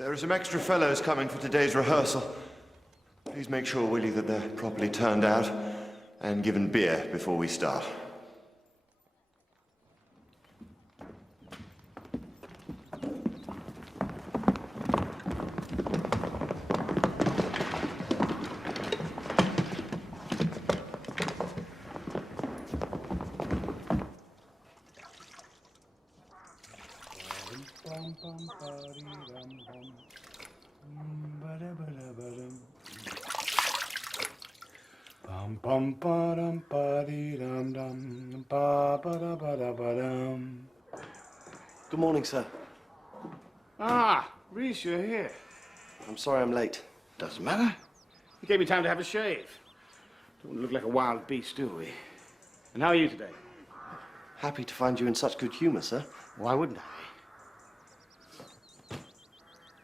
There are some extra fellows coming for today's rehearsal. Please make sure, Willie, that they're properly turned out and given beer before we start. Good morning, sir. Ah, Reese, you're here. I'm sorry I'm late. Doesn't matter. You gave me time to have a shave. Don't want to look like a wild beast, do we? And how are you today? Happy to find you in such good humor, sir. Why wouldn't I?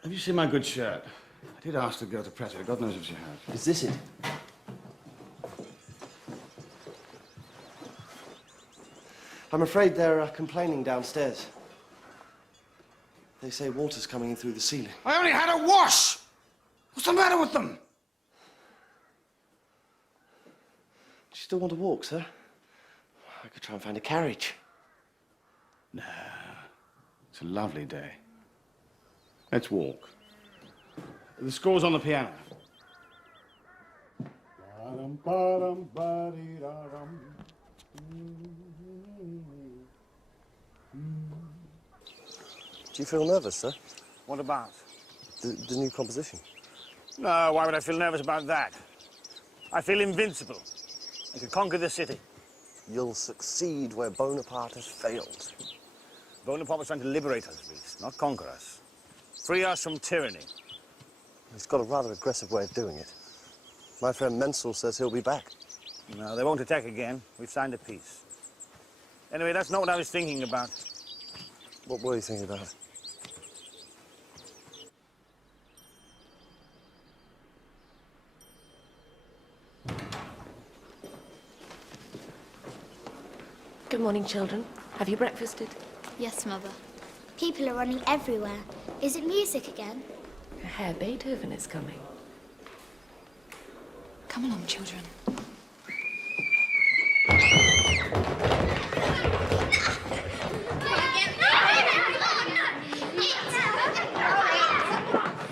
Have you seen my good shirt? I did ask the girl to press it. God knows if she has. Is this it? I'm afraid they're complaining downstairs. They say water's coming in through the ceiling. I only had a wash! What's the matter with them? Do you still want to walk, sir? I could try and find a carriage. No. It's a lovely day. Let's walk. The score's on the piano. Do you feel nervous, sir? What about? The new composition. No, why would I feel nervous about that? I feel invincible. I can conquer the city. You'll succeed where Bonaparte has failed. Bonaparte was trying to liberate us, Reese, not conquer us. Free us from tyranny. He's got a rather aggressive way of doing it. My friend Menzel says he'll be back. No, they won't attack again. We've signed a peace. Anyway, that's not what I was thinking about. What were you thinking about? Good morning, children. Have you breakfasted? Yes, Mother. People are running everywhere. Is it music again? Herr Beethoven is coming. Come along, children.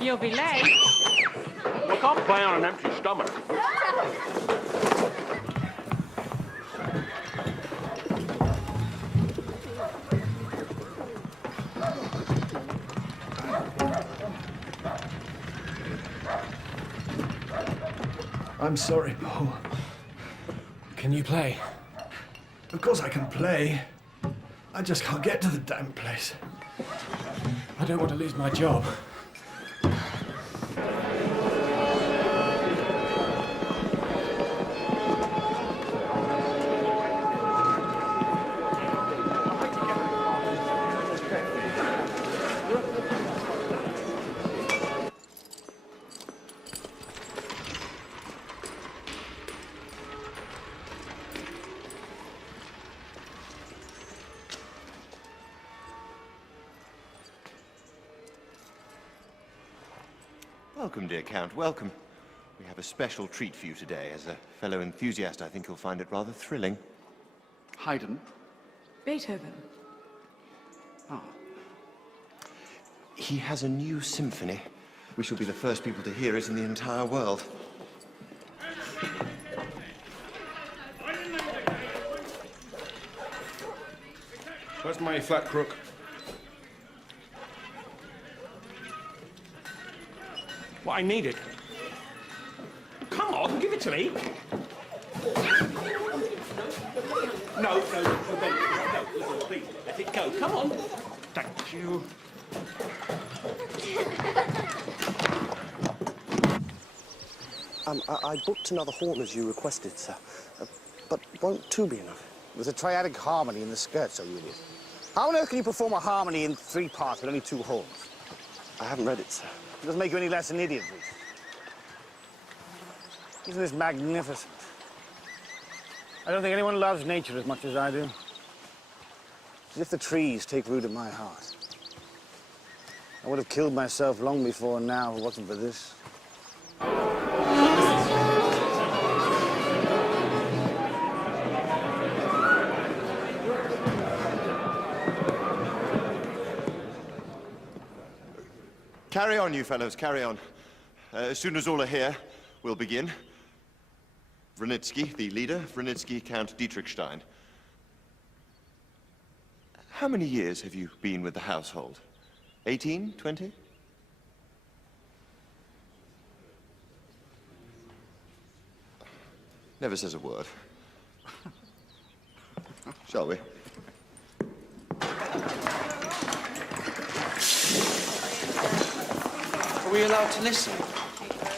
You'll be late. You can't play on an empty stomach. I'm sorry, Paul. Can you play? Of course I can play. I just can't get to the damn place. I don't want to lose my job. Welcome, dear Count, welcome. We have a special treat for you today. As a fellow enthusiast, I think you'll find it rather thrilling. Haydn? Beethoven. Oh. He has a new symphony. We shall be the first people to hear it in the entire world. Where's my flat crook? Well, I need it. Come on, give it to me. No, please, let it go. Come on. Thank you. I booked another horn as you requested, sir. But won't two be enough? There's a triadic harmony in the scherzo, you idiot. How on earth can you perform a harmony in 3 parts with only 2 horns? I haven't read it, sir. It doesn't make you any less an idiot, Reese. Isn't this magnificent? I don't think anyone loves nature as much as I do. As if the trees take root in my heart. I would have killed myself long before now if it wasn't for this. Carry on, you fellows, carry on. As soon as all are here, we'll begin. Wranitzky, the leader. Wranitzky, Count Dietrichstein. How many years have you been with the household? 18, 20? Never says a word. Shall we? Are we allowed to listen?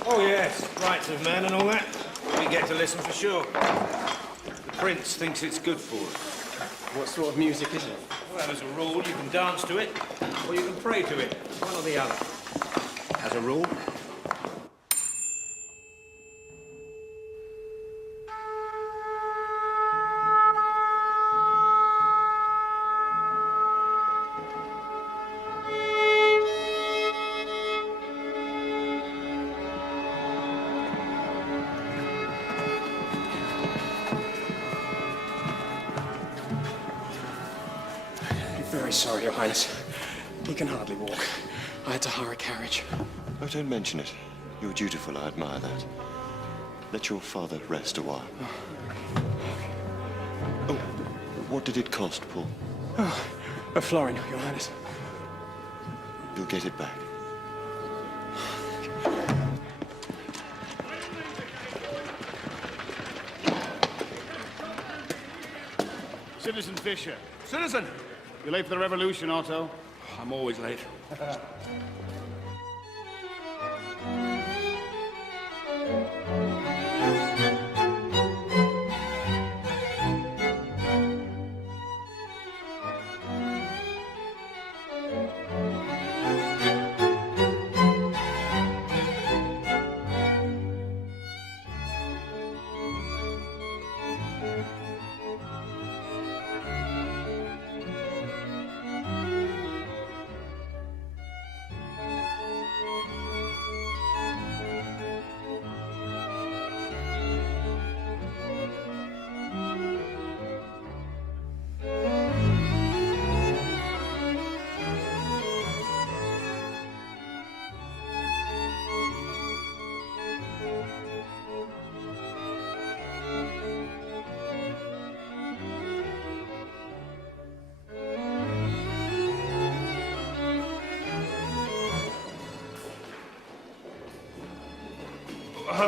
Oh, yes. Rights of man and all that. We get to listen for sure. The prince thinks it's good for us. What sort of music is it? Well, as a rule, you can dance to it, or you can pray to it. One or the other. As a rule. Very sorry, Your Highness. He can hardly walk. I had to hire a carriage. Oh, don't mention it. You're dutiful, I admire that. Let your father rest a while. Oh, what did it cost, Paul? Oh, a florin, Your Highness. You'll get it back. Citizen Fisher. Citizen! You're late for the revolution, Otto. I'm always late.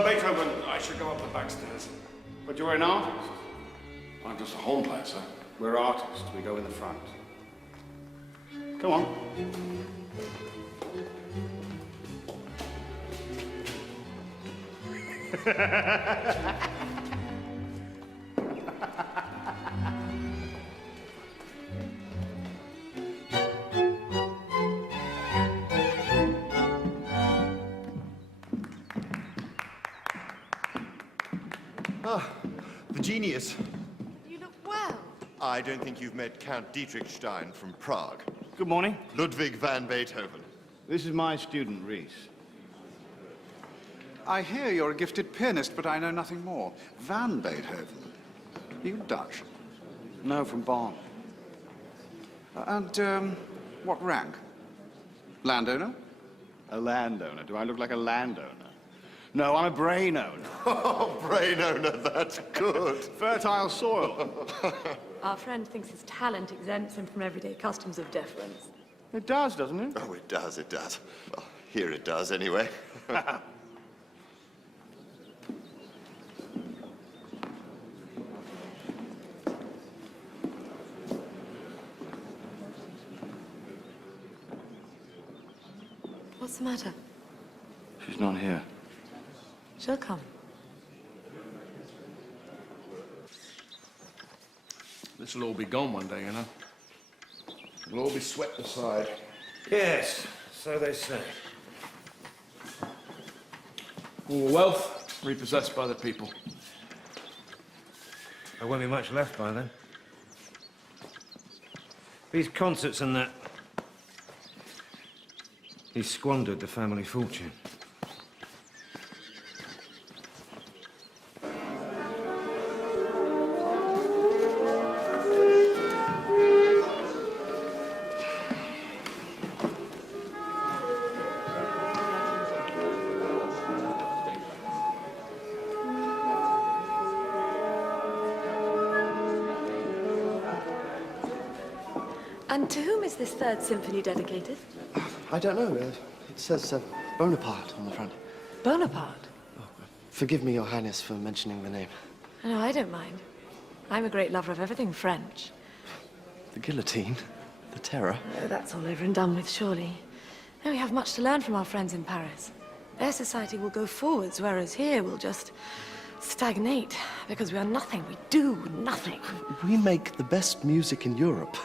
Beethoven, I should go up the back stairs. But you're an artist? I'm just a home placer. We're artists. We go in the front. Come on. The genius. You look well. I don't think you've met Count Dietrichstein from Prague. Good morning. Ludwig van Beethoven. This is my student, Reese. I hear you're a gifted pianist, but I know nothing more. Van Beethoven. Are you Dutch? No, from Bonn. And what rank? Landowner? A landowner. Do I look like a landowner? No, I'm a brain owner. Oh, brain owner, that's good. Fertile soil. Our friend thinks his talent exempts him from everyday customs of deference. It does, doesn't it? Oh, it does, it does. Well, here it does, anyway. What's the matter? She's not here. She'll come. This'll all be gone one day, you know. It'll all be swept aside. Yes, so they say. All the wealth repossessed by the people. There won't be much left by then. These concerts and that. He squandered the family fortune. And to whom is this third symphony dedicated? I don't know. It says Bonaparte on the front. Bonaparte? Forgive me, Your Highness, for mentioning the name. No, I don't mind. I'm a great lover of everything French. The guillotine, the terror. Oh, that's all over and done with, surely. No, we have much to learn from our friends in Paris. Their society will go forwards, whereas here we'll just stagnate, because we are nothing. We do nothing. We make the best music in Europe.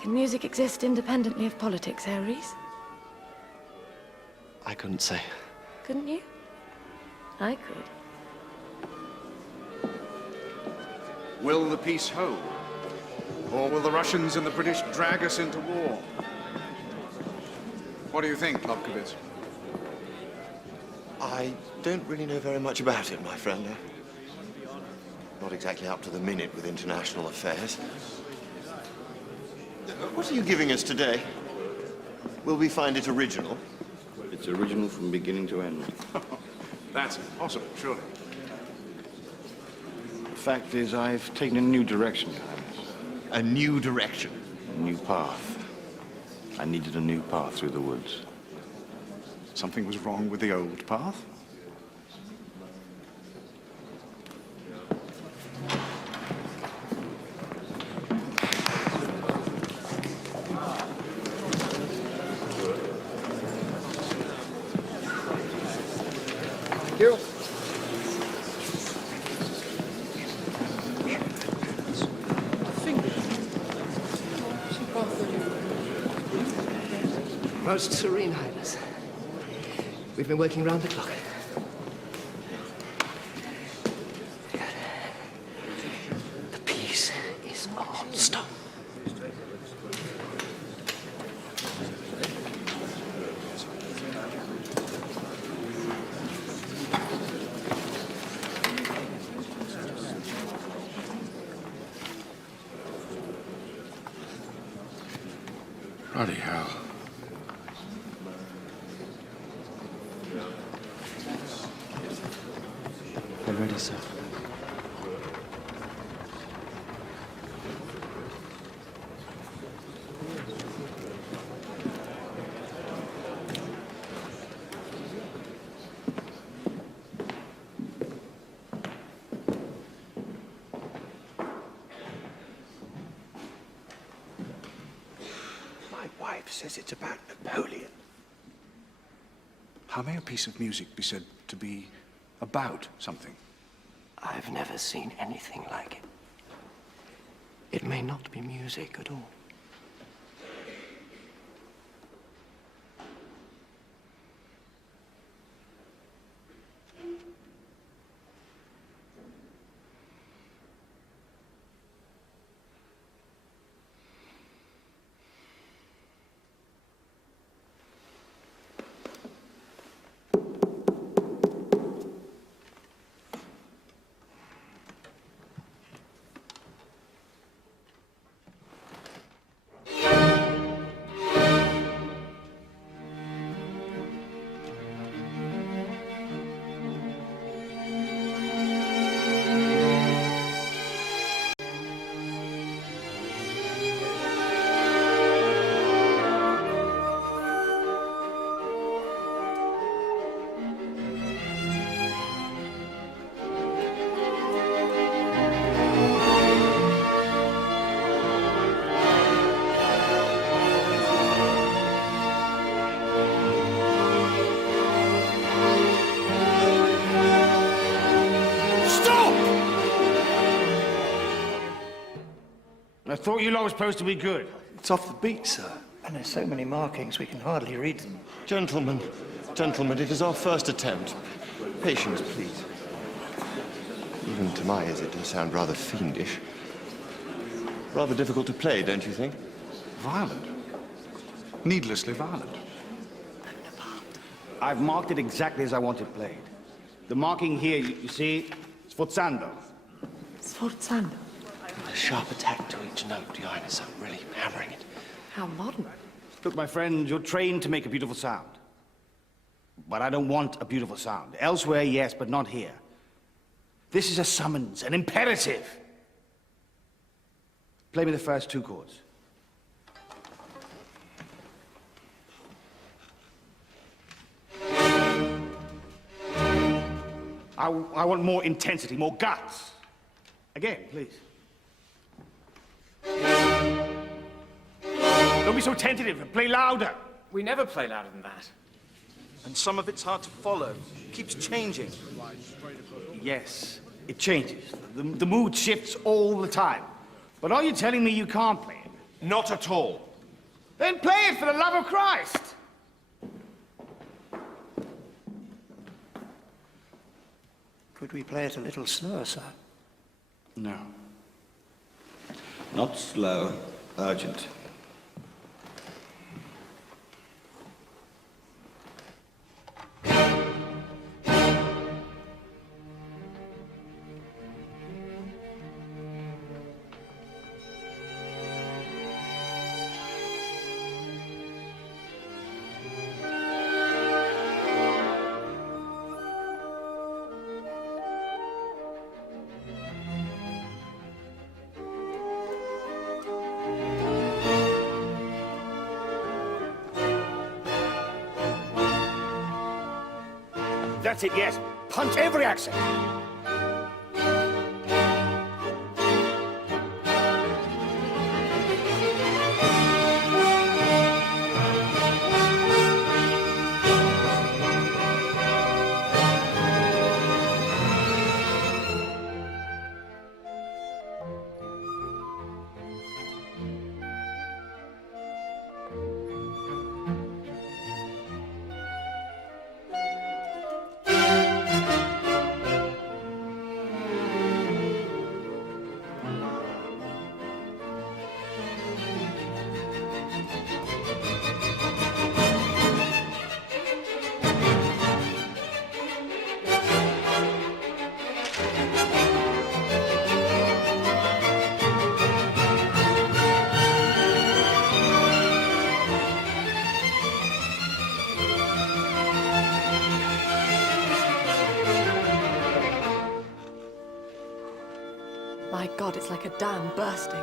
Can music exist independently of politics, eh, Reese? I couldn't say. Couldn't you? I could. Will the peace hold? Or will the Russians and the British drag us into war? What do you think, Lobkowitz? I don't really know very much about it, my friend. Not exactly up to the minute with international affairs. What are you giving us today? Will we find it original? It's original from beginning to end. That's impossible, surely. The fact is, I've taken a new direction, Your Highness. A new direction? A new path. I needed a new path through the woods. Something was wrong with the old path? Kirill. Most Serene Highness. We've been working round the clock. The piece is on. Stop. Bloody hell. I'm ready, sir. My wife says it's about Napoleon. How may a piece of music be said to be about something? I've never seen anything like it. It may not be music at all. I thought you lot were supposed to be good. It's off the beat, sir. And there's so many markings, we can hardly read them. Gentlemen, gentlemen, it is our first attempt. Patience, please. Even to my ears, it does sound rather fiendish. Rather difficult to play, don't you think? Violent. Needlessly violent. I've marked it exactly as I want it played. The marking here, you see, sforzando. Sforzando. A sharp attack to each note, Your Highness. I'm really hammering it. How modern. Look, my friend, you're trained to make a beautiful sound. But I don't want a beautiful sound. Elsewhere, yes, but not here. This is a summons, an imperative. Play me the first 2 chords. I want more intensity, more guts. Again, please. Don't be so tentative. Play louder. We never play louder than that. And some of it's hard to follow. It keeps changing. Yes, it changes. The mood shifts all the time. But are you telling me you can't play it? Not at all. Then play it for the love of Christ! Could we play it a little slower, sir? No. Not slow, urgent. That's it, yes. Punch every accent. My God, it's like a dam bursting.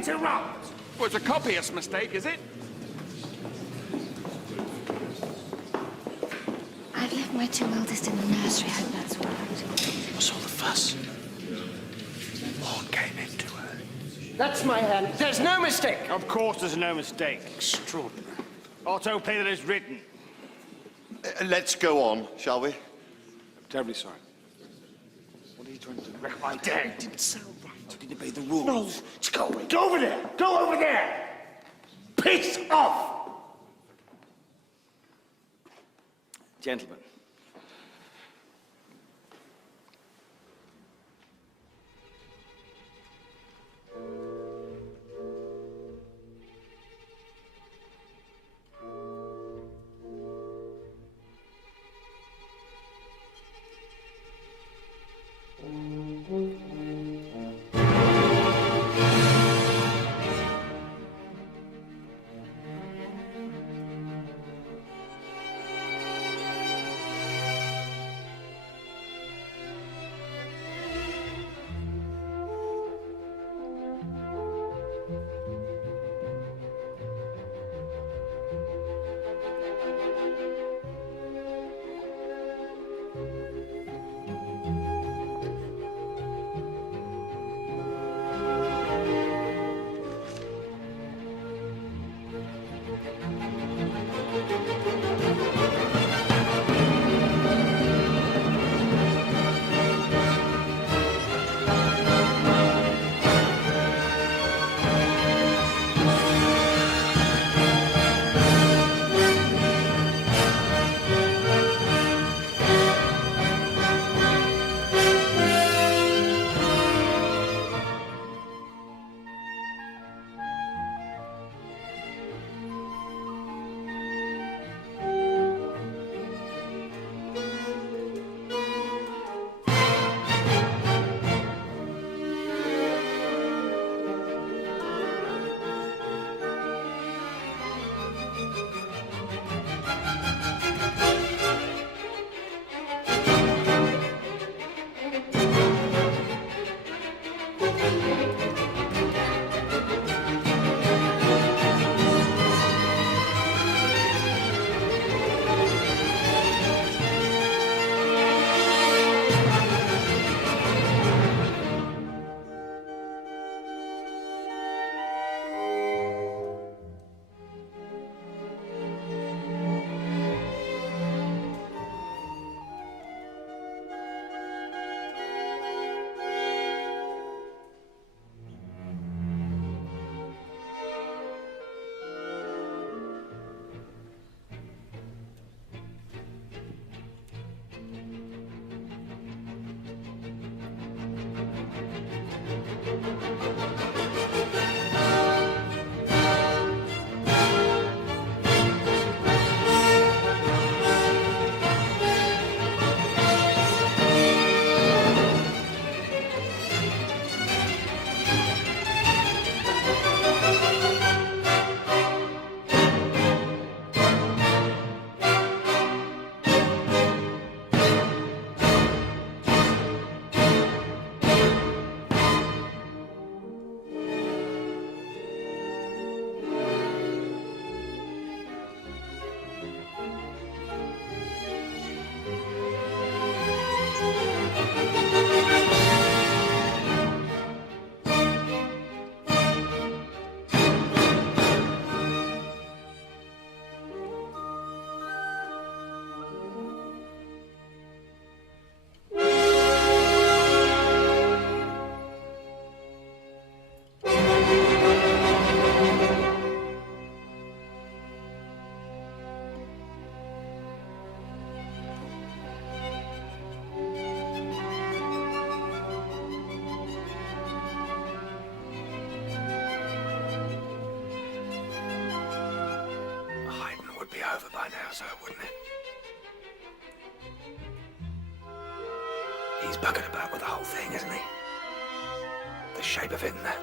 interrupt! Well, it's a copyist mistake, is it? I've left my two eldest in the nursery. I hope that's all right. What's all the fuss? What came into her? That's my hand. There's no mistake. Of course there's no mistake. Extraordinary. Autoplay that is written. Let's go on, shall we? I'm terribly sorry. What are you trying to do? Wreck my day. Didn't sound right. I didn't obey the rules. No, Let's go away. go over there! Go over there! Piss off! Gentlemen. over by now, so wouldn't it? He's buggered about with the whole thing, isn't he? The shape of it and that.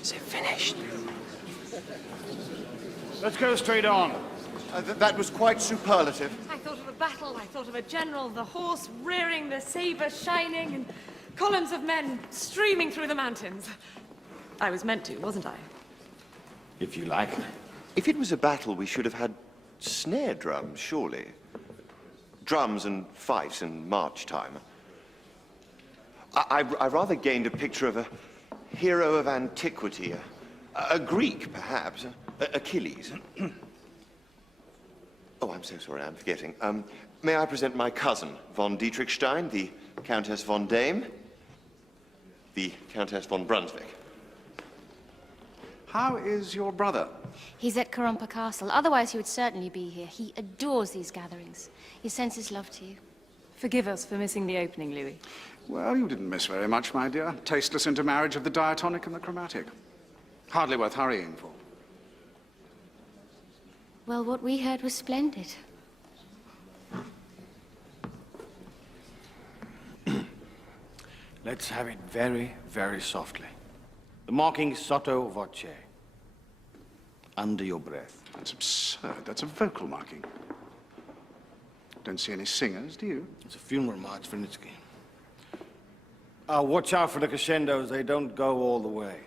Is it finished? Let's go straight on. That was quite superlative. I thought of a battle, I thought of a general, the horse rearing, the saber shining, and columns of men streaming through the mountains. I was meant to, wasn't I? If you like. If it was a battle, we should have had snare drums, surely. Drums and fifes and march time. I rather gained a picture of a hero of antiquity, a Greek, perhaps, Achilles. Oh, I'm so sorry, I'm forgetting. May I present my cousin, von Dietrichstein, the Countess von Dame, the Countess von Brunswick. How is your brother? He's at Corumpa Castle. Otherwise, he would certainly be here. He adores these gatherings. He sends his love to you. Forgive us for missing the opening, Louis. Well, you didn't miss very much, my dear. Tasteless intermarriage of the diatonic and the chromatic. Hardly worth hurrying for. Well, what we heard was splendid. Let's have it very, very softly. The marking sotto voce. Under your breath. That's absurd. That's a vocal marking. Don't see any singers, do you? It's a funeral march for Nitsky. Watch out for the crescendos. They don't go all the way.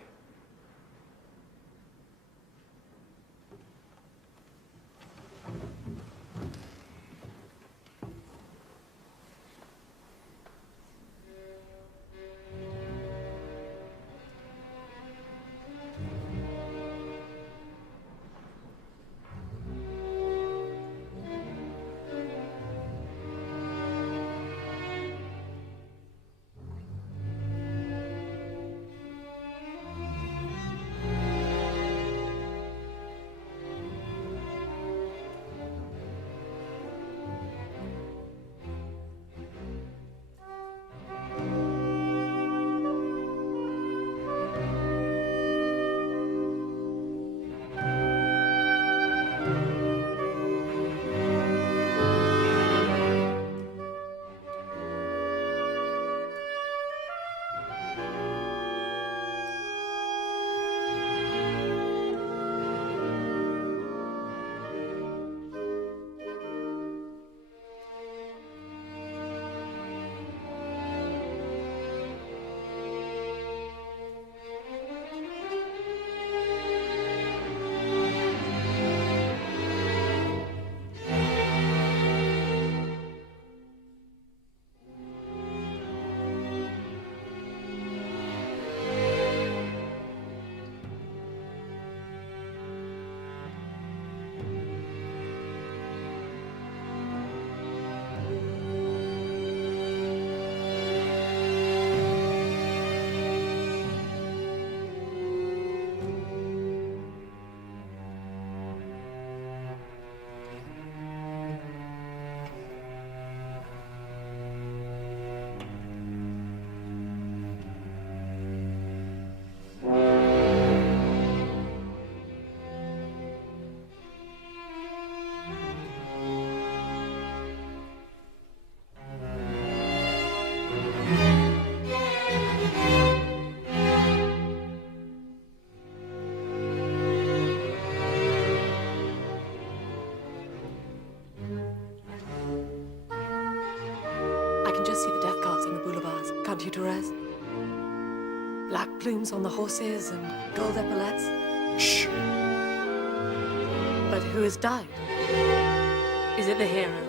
Black plumes on the horses and gold epaulets. Shh. But who has died? Is it the hero?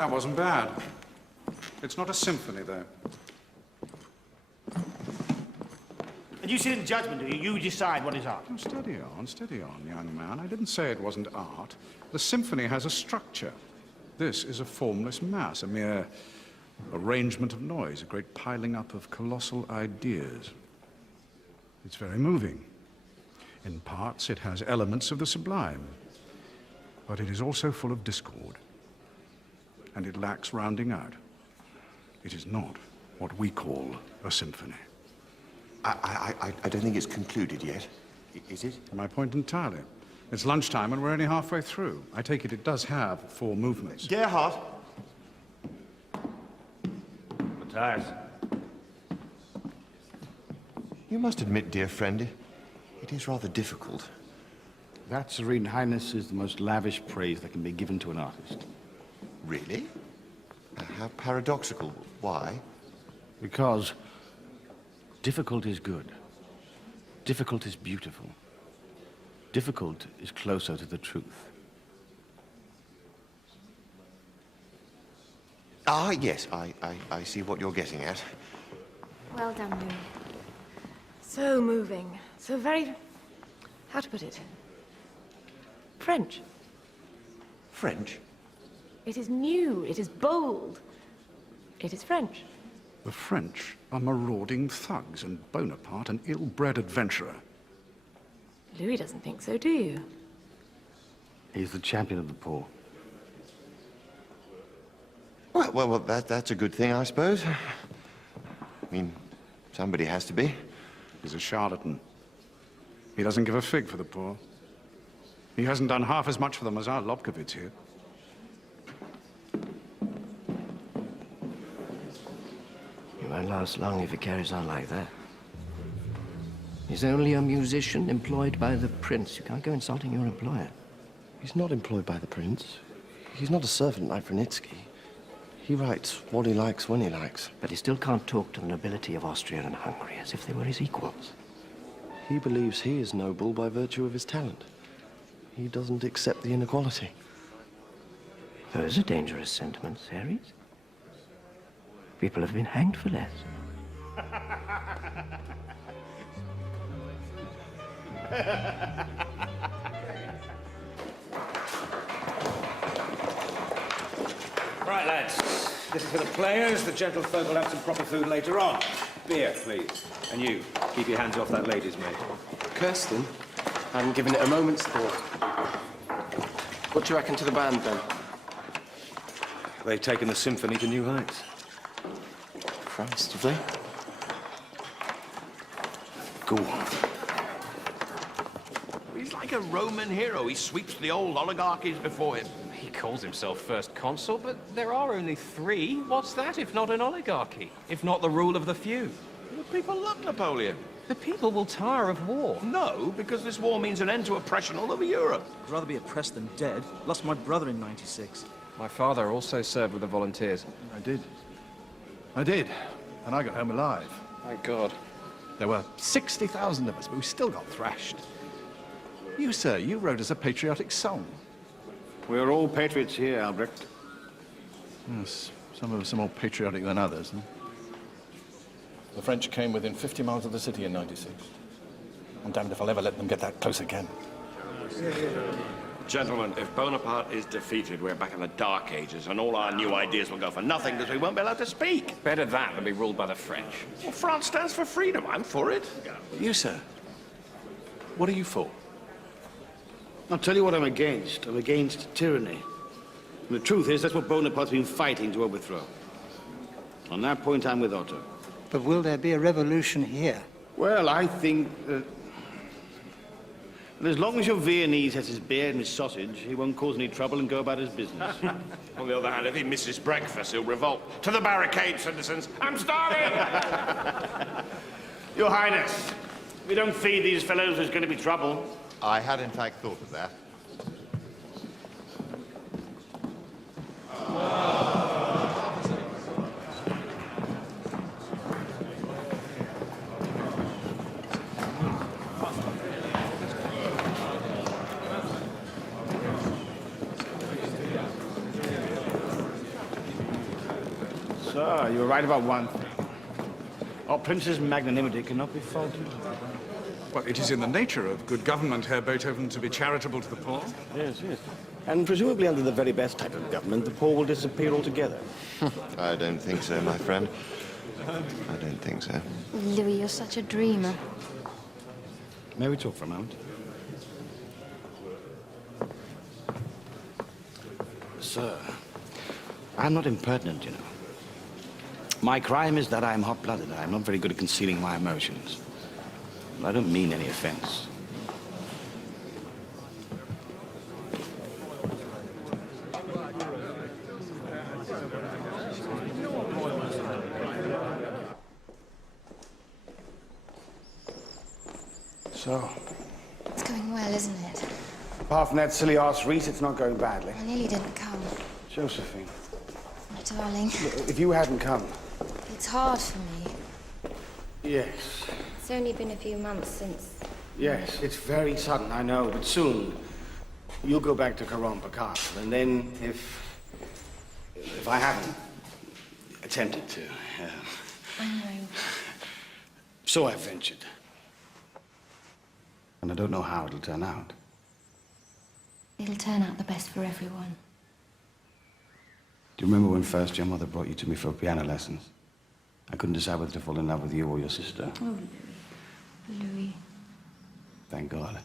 That wasn't bad. It's not a symphony, though. And you sit in judgment, do you? You decide what is art. Oh, steady on, young man. I didn't say it wasn't art. The symphony has a structure. This is a formless mass, a mere arrangement of noise, a great piling up of colossal ideas. It's very moving. In parts, it has elements of the sublime. But it is also full of discord. And it lacks rounding out. It is not what we call a symphony. I don't think it's concluded yet. Is it? My point entirely. It's lunchtime and we're only halfway through. I take it does have 4 movements. Gerhard! Matthias. You must admit, dear friend, it is rather difficult. That, Serene Highness, is the most lavish praise that can be given to an artist. Really? How paradoxical. Why? Because difficult is good. Difficult is beautiful. Difficult is closer to the truth. Ah, yes, I see what you're getting at. Well done, Louis. So moving. So very... how to put it? French. French? It is new. It is bold. It is French. The French are marauding thugs and Bonaparte an ill-bred adventurer. Louis doesn't think so, do you? He's the champion of the poor. Well, that's a good thing, I suppose. I mean, somebody has to be. He's a charlatan. He doesn't give a fig for the poor. He hasn't done half as much for them as our Lobkowitz here. He won't last long if he carries on like that. He's only a musician employed by the prince. You can't go insulting your employer. He's not employed by the prince. He's not a servant like Vranitsky. He writes what he likes when he likes. But he still can't talk to the nobility of Austria and Hungary as if they were his equals. He believes he is noble by virtue of his talent. He doesn't accept the inequality. Those are dangerous sentiments, Aries. People have been hanged for less. Right, lads. This is for the players. The gentlefolk will have some proper food later on. Beer, please. And you, keep your hands off that lady's maid. Kirsten, I haven't given it a moment's thought. What do you reckon to the band, then? They've taken the symphony to new heights. Christ, have they? Go on. He's like a Roman hero. He sweeps the old oligarchies before him. He calls himself first consul, but there are only 3. What's that if not an oligarchy? If not the rule of the few? The people love Napoleon. The people will tire of war. No, because this war means an end to oppression all over Europe. I'd rather be oppressed than dead. Lost my brother in '96. My father also served with the volunteers. I did. And I got home alive. Thank God. There were 60,000 of us, but we still got thrashed. You, sir, you wrote us a patriotic song. We're all patriots here, Albrecht. Yes, some of us are more patriotic than others. Huh? The French came within 50 miles of the city in '96. I'm damned if I'll ever let them get that close again. Gentlemen, if Bonaparte is defeated, we're back in the Dark Ages, and all our new ideas will go for nothing because we won't be allowed to speak. Better that than be ruled by the French. Well, France stands for freedom. I'm for it. You, sir, what are you for? I'll tell you what I'm against. I'm against tyranny. And the truth is, that's what Bonaparte's been fighting to overthrow. On that point, I'm with Otto. But will there be a revolution here? Well, I think that as long as your Viennese has his beer and his sausage, he won't cause any trouble and go about his business. On the other hand, if he misses breakfast, he'll revolt. To the barricade, citizens! I'm starving! Your Highness, if we don't feed these fellows, there's going to be trouble. I had, in fact, thought of that. Well, you were right about one thing. Our prince's magnanimity cannot be faulted. Well, it is in the nature of good government, Herr Beethoven, to be charitable to the poor. Yes, yes. And presumably under the very best type of government, the poor will disappear altogether. I don't think so, my friend. I don't think so. Louis, you're such a dreamer. May we talk for a moment? Sir, I'm not impertinent, you know. My crime is that I'm hot-blooded. I'm not very good at concealing my emotions. I don't mean any offense. So? It's going well, isn't it? Apart from that silly-ass Reese, it's not going badly. I nearly didn't come. Josephine. My darling. Look, if you hadn't come... It's hard for me. Yes. It's only been a few months since... Yes, it's very sudden, I know, but soon you'll go back to Carompa Castle, and then if I haven't attempted to... I know. So I've ventured. And I don't know how it'll turn out. It'll turn out the best for everyone. Do you remember when first your mother brought you to me for piano lessons? I couldn't decide whether to fall in love with you or your sister. Oh, Louis. Louis. Thank God.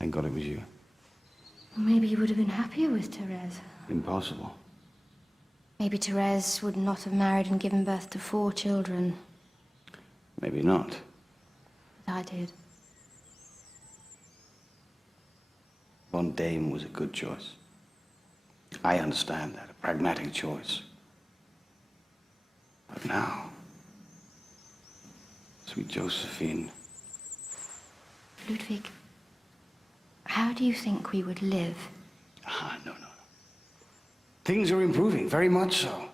Thank God it was you. Well, maybe you would have been happier with Therese. Impossible. Maybe Therese would not have married and given birth to 4 children. Maybe not. But I did. Von Dame was a good choice. I understand that, a pragmatic choice. But now, sweet Josephine. Ludwig, how do you think we would live? No. Things are improving, very much so.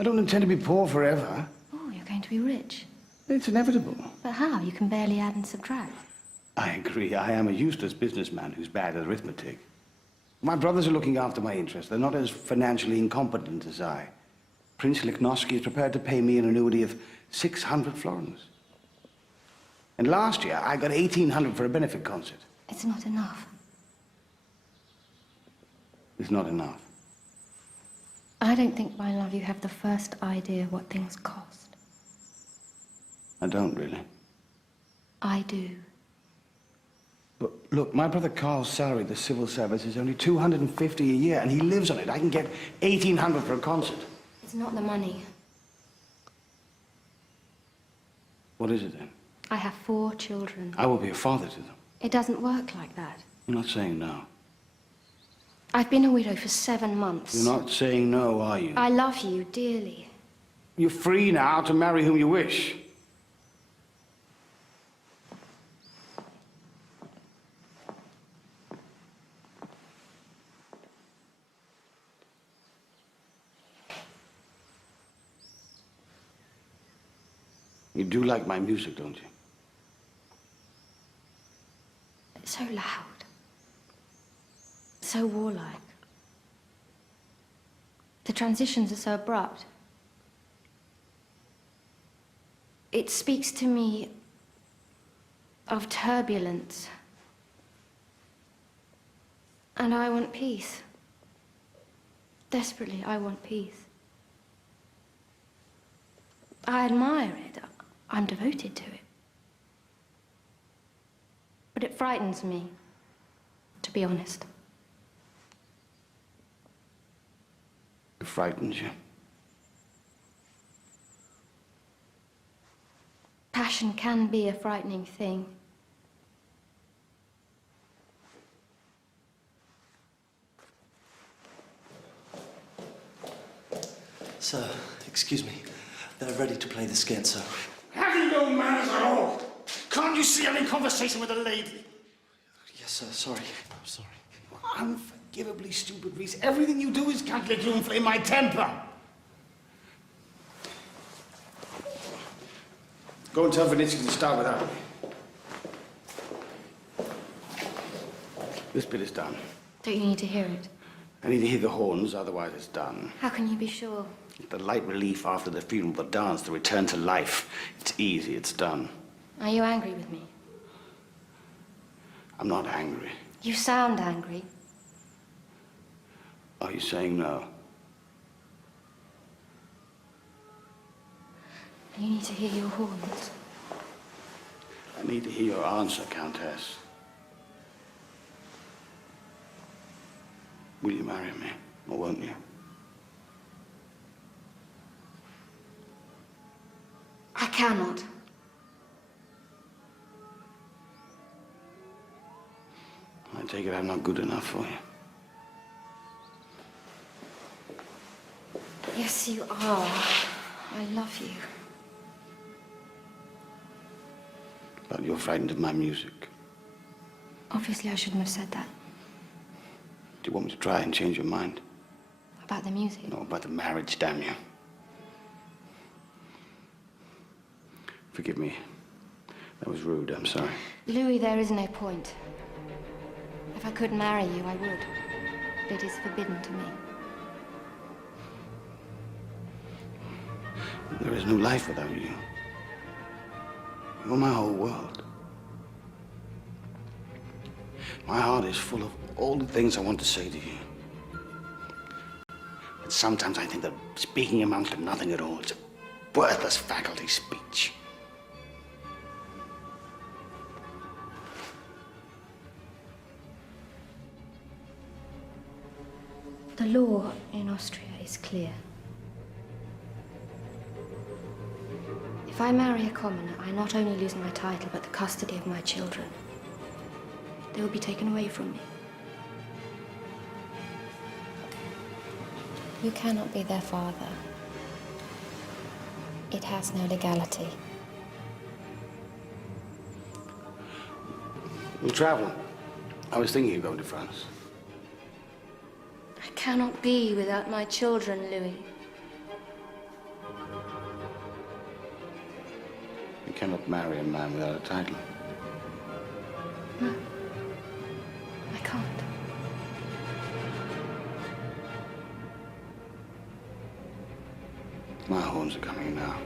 I don't intend to be poor forever. Oh, you're going to be rich. It's inevitable. But how? You can barely add and subtract. I agree. I am a useless businessman who's bad at arithmetic. My brothers are looking after my interests. They're not as financially incompetent as I. Prince Lichnowsky is prepared to pay me an annuity of 600 florins. And last year, I got 1,800 for a benefit concert. It's not enough. It's not enough. I don't think, my love, you have the first idea what things cost. I don't really. I do. But look, my brother Carl's salary, the civil service, is only 250 a year, and he lives on it. I can get 1,800 for a concert. It's not the money. What is it then? I have 4 children. I will be a father to them. It doesn't work like that. I'm not saying no. I've been a widow for 7 months. You're not saying no, are you? I love you dearly. You're free now to marry whom you wish. You do like my music, don't you? It's so loud. So warlike. The transitions are so abrupt. It speaks to me of turbulence. And I want peace. Desperately, I want peace. I admire it. I'm devoted to it. But it frightens me, to be honest. It frightens you. Passion can be a frightening thing. Sir, excuse me. They're ready to play the scherzo. Have you no manners at all? Can't you see I'm in conversation with a lady? Yes, sir. Sorry. I'm sorry. Unforgivably stupid, Reese. Everything you do is calculated to inflame my temper. Go and tell Vinitsky to start without me. This bit is done. Don't you need to hear it? I need to hear the horns, otherwise it's done. How can you be sure? The light relief after the funeral, the dance, the return to life. It's easy, it's done. Are you angry with me? I'm not angry. You sound angry. Are you saying no? You need to hear your horns. I need to hear your answer, Countess. Will you marry me, or won't you? I cannot. I take it I'm not good enough for you. Yes, you are. I love you. But you're frightened of my music. Obviously, I shouldn't have said that. Do you want me to try and change your mind? About the music? No, about the marriage, damn you. Forgive me. That was rude, I'm sorry. Louis, there is no point. If I could marry you, I would. But it is forbidden to me. There is no life without you. You're my whole world. My heart is full of all the things I want to say to you. But sometimes I think that speaking amounts to nothing at all. It's a worthless faculty speech. The law in Austria is clear. If I marry a commoner, I not only lose my title, but the custody of my children. They will be taken away from me. You cannot be their father. It has no legality. We'll travel. I was thinking of going to France. I cannot be without my children, Louis. You cannot marry a man without a title. No, I can't. My horns are coming now.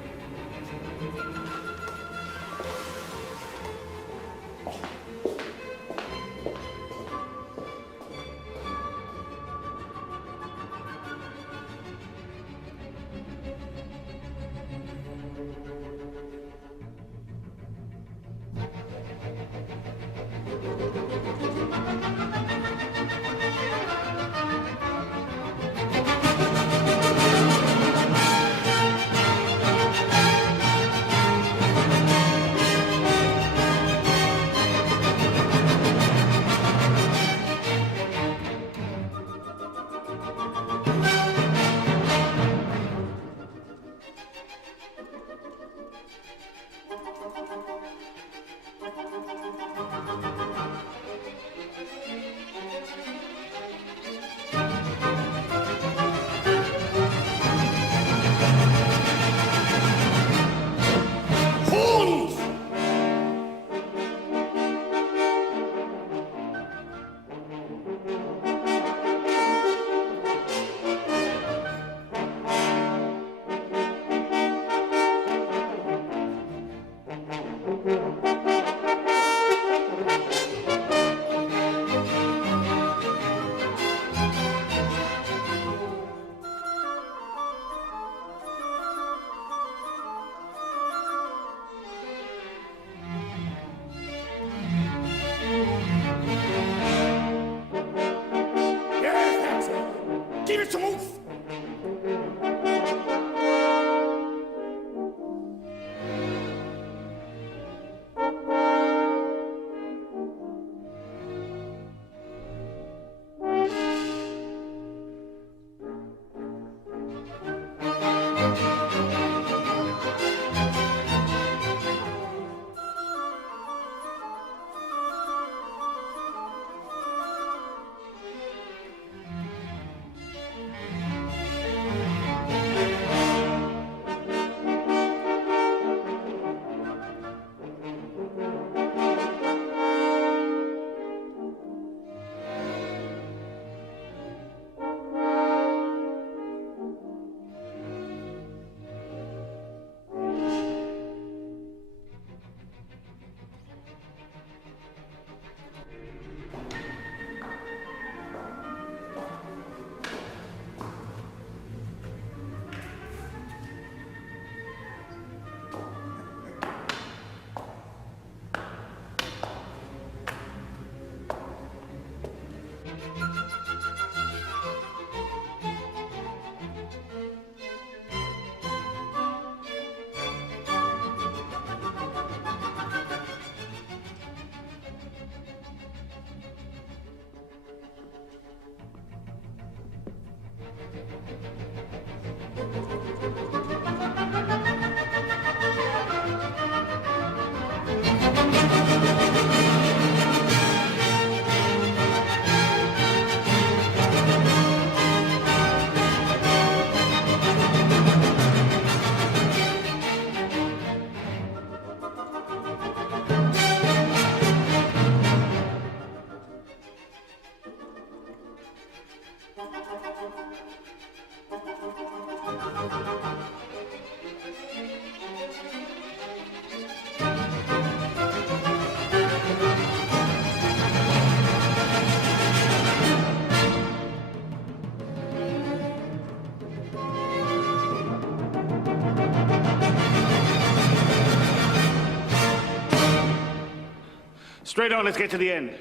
Straight on, let's get to the end.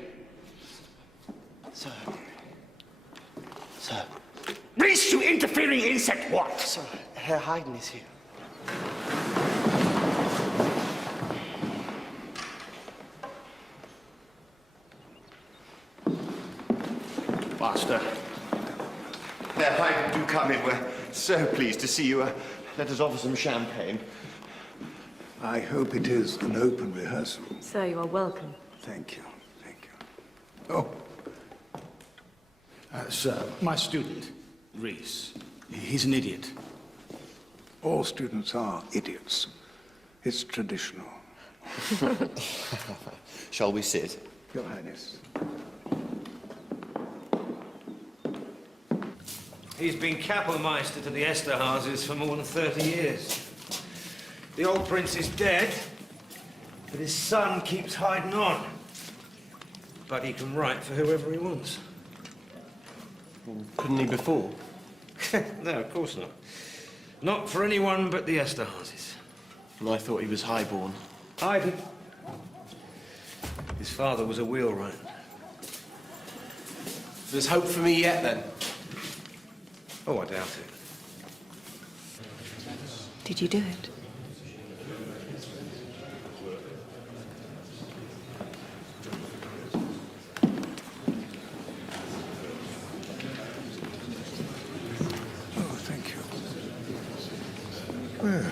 Sir. Sir. Rhys, you interfering insect, what? Sir, Herr Haydn is here. Master. Herr Haydn, do come in. We're so pleased to see you. Let us offer some champagne. I hope it is an open rehearsal. Sir, you are welcome. Thank you, thank you. Oh. Sir, my student, Rhys. He's an idiot. All students are idiots. It's traditional. Shall we sit? Your Highness. He's been Kapellmeister to the Esterházys for more than 30 years. The old prince is dead, but his son keeps hiding on. But he can write for whoever he wants. Couldn't he before? No, of course not. Not for anyone but the Esterházys. I thought he was highborn. Haydn. His father was a wheelwright. There's hope for me yet, then? Oh, I doubt it. Did you do it? Well,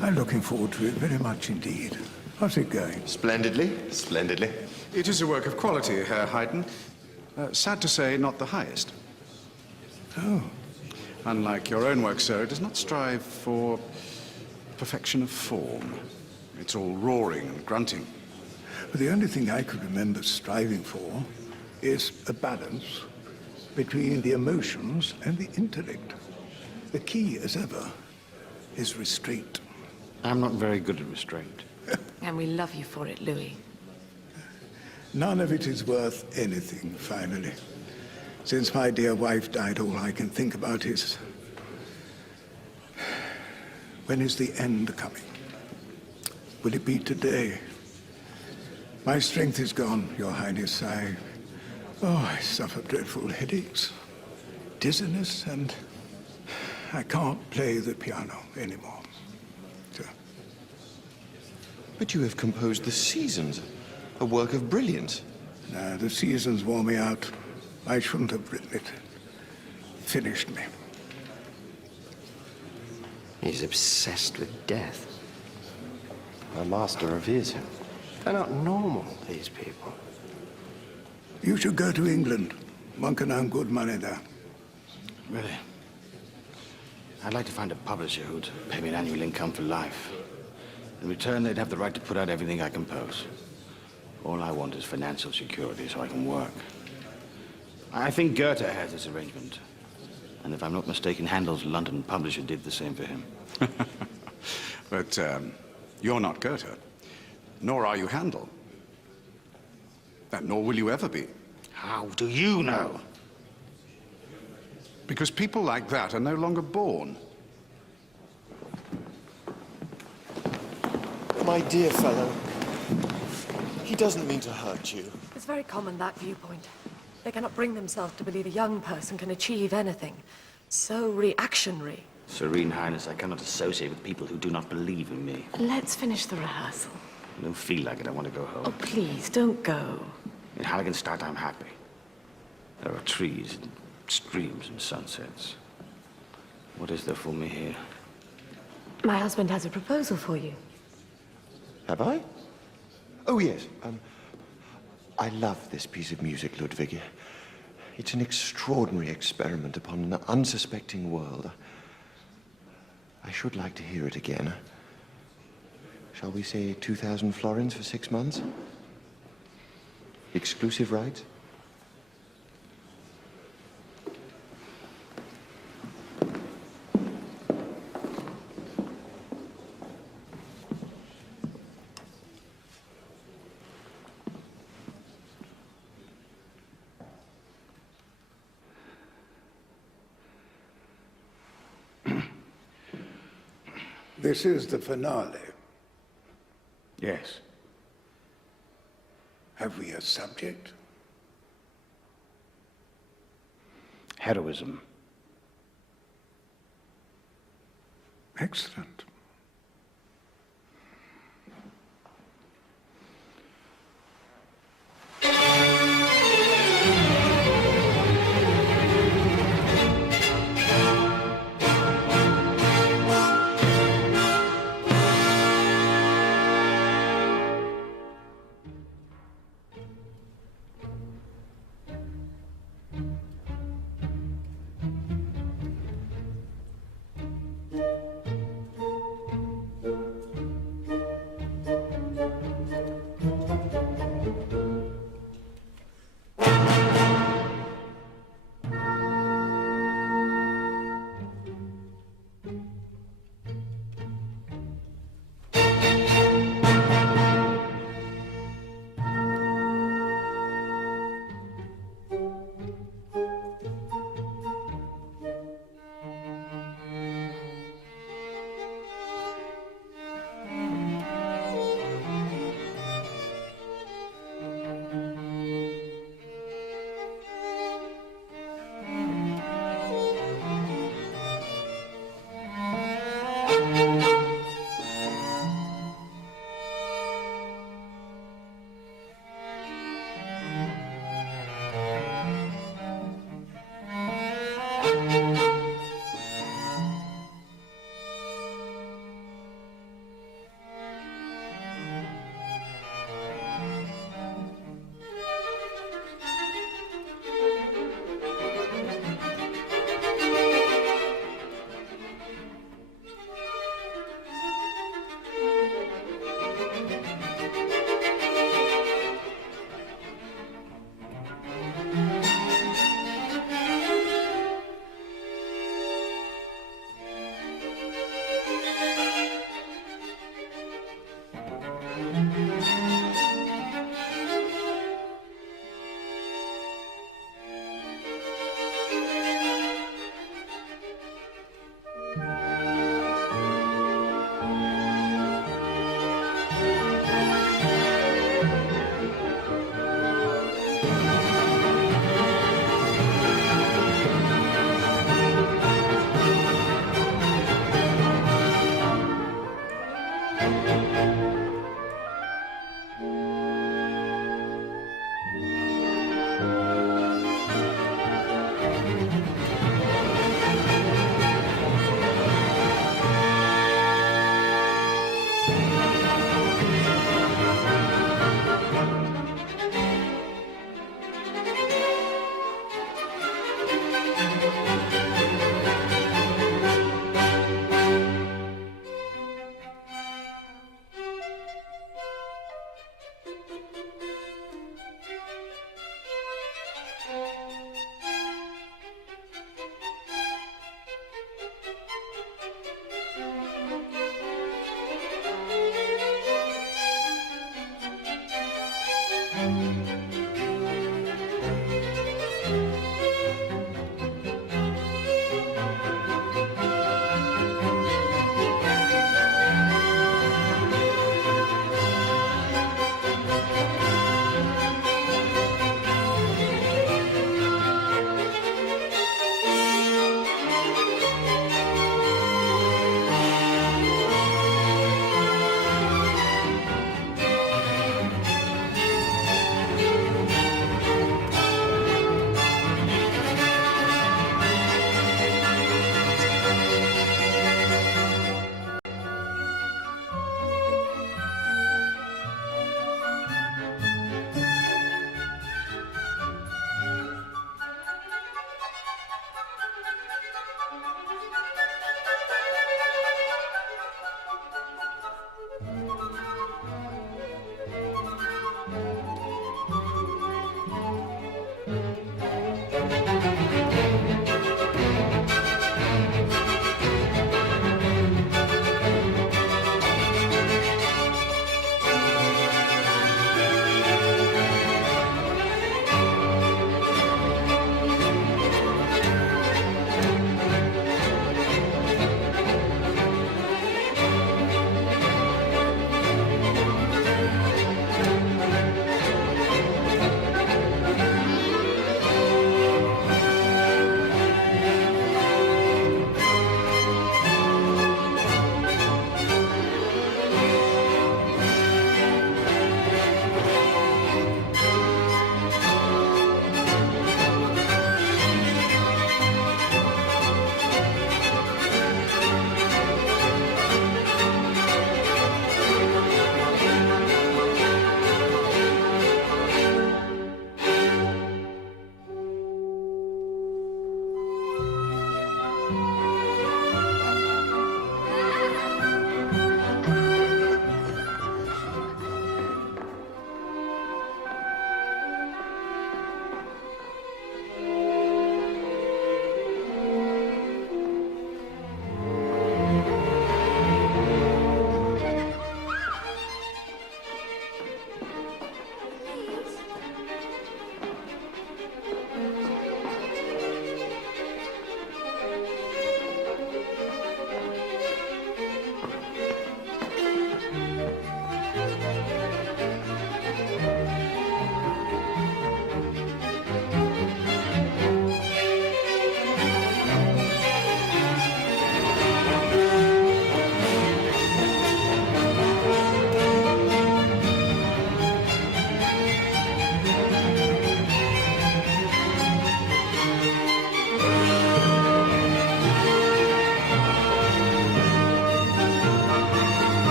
I'm looking forward to it very much indeed. How's it going? Splendidly, splendidly. It is a work of quality, Herr Haydn. Sad to say, not the highest. Oh. Unlike your own work, sir, it does not strive for perfection of form. It's all roaring and grunting. But the only thing I could remember striving for is a balance between the emotions and the intellect. The key, as ever, is restraint. I'm not very good at restraint. And we love you for it, Louis. None of it is worth anything, finally. Since my dear wife died, all I can think about is... when is the end coming? Will it be today? My strength is gone, Your Highness. I suffer dreadful headaches, dizziness, and I can't play the piano anymore. So. But you have composed The Seasons, a work of brilliance. No, The Seasons wore me out. I shouldn't have written it. Finished me. He's obsessed with death. A master of his. They're not normal, these people. You should go to England. One can earn good money there. Really? I'd like to find a publisher who'd pay me an annual income for life. In return, they'd have the right to put out everything I compose. All I want is financial security so I can work. I think Goethe has this arrangement. And if I'm not mistaken, Handel's London publisher did the same for him. But you're not Goethe, nor are you Handel. Nor will you ever be. How do you know? Because people like that are no longer born. My dear fellow, he doesn't mean to hurt you. It's very common, that viewpoint. They cannot bring themselves to believe a young person can achieve anything. So reactionary. Serene Highness, I cannot associate with people who do not believe in me. Let's finish the rehearsal. I don't feel like it. I want to go home. Oh, please, don't go. In Halliganstadt, I'm happy. There are trees and streams and sunsets. What is there for me here? My husband has a proposal for you. Have I? Oh, yes. I love this piece of music, Ludwig. It's an extraordinary experiment upon an unsuspecting world. I should like to hear it again. Shall we say 2,000 florins for 6 months? Exclusive rights? This is the finale. Yes. Have we a subject? Heroism. Excellent.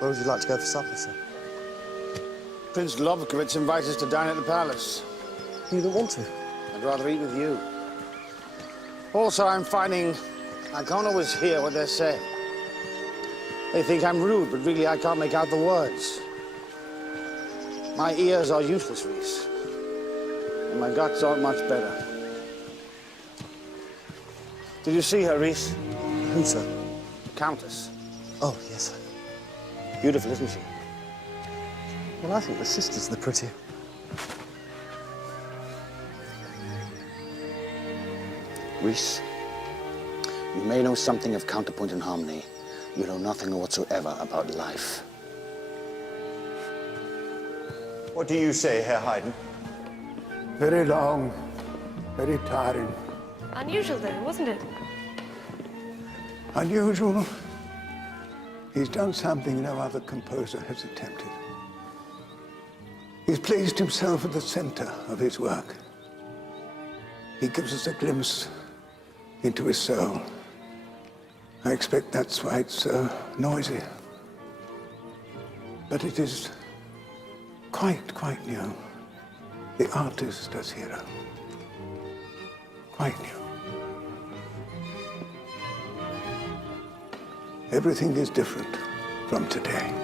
Where would you like to go for supper, sir? Prince Lovkovitz invites us to dine at the palace. You don't want to? I'd rather eat with you. Also, I'm finding I can't always hear what they're saying. They think I'm rude, but really I can't make out the words. My ears are useless, Reese. And my guts aren't much better. Did you see her, Reese? Who, sir? Countess. Oh, yes. Beautiful, isn't she? Well, I think the sister's the prettier. Reese, you may know something of counterpoint and harmony. You know nothing whatsoever about life. What do you say, Herr Haydn? Very long, very tiring. Unusual, though, wasn't it? Unusual. He's done something no other composer has attempted. He's placed himself at the center of his work. He gives us a glimpse into his soul. I expect that's why it's so noisy. But it is quite new. The artist as hero. Quite new. Everything is different from today.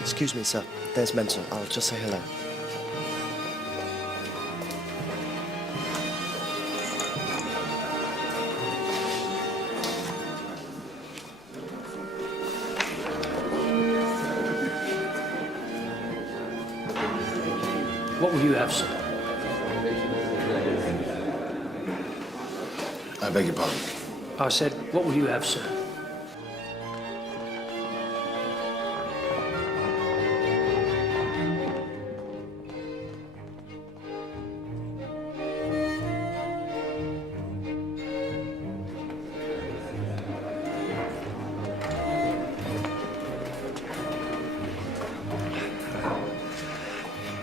Excuse me, sir. There's Mental. I'll just say hello. What will you have, sir? I beg your pardon. I said, what will you have, sir?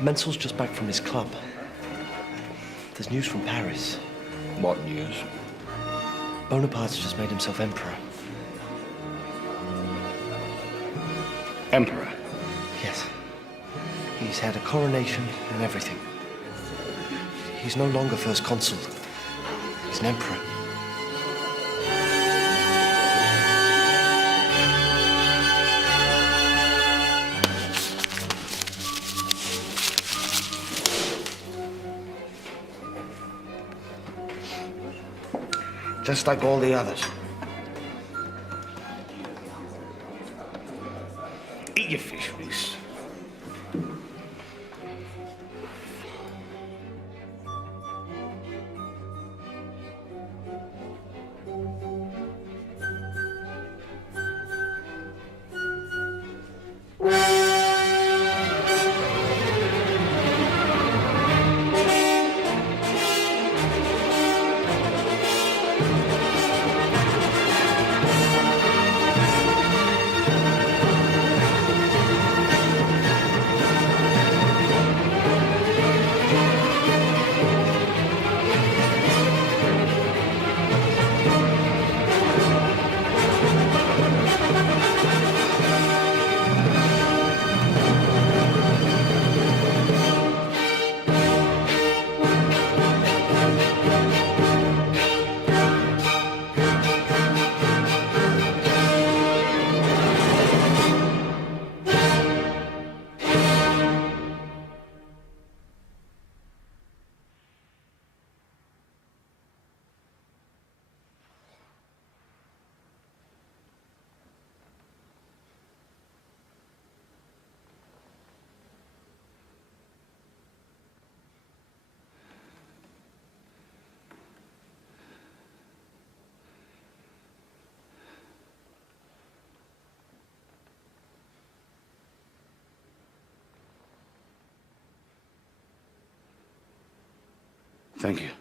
Mensel's just back from his club. There's news from Paris. What news? Bonaparte's just made himself emperor. Emperor? Yes. He's had a coronation and everything. He's no longer first consul. He's an emperor. Just like all the others. Eat your fish, Reese. Thank you.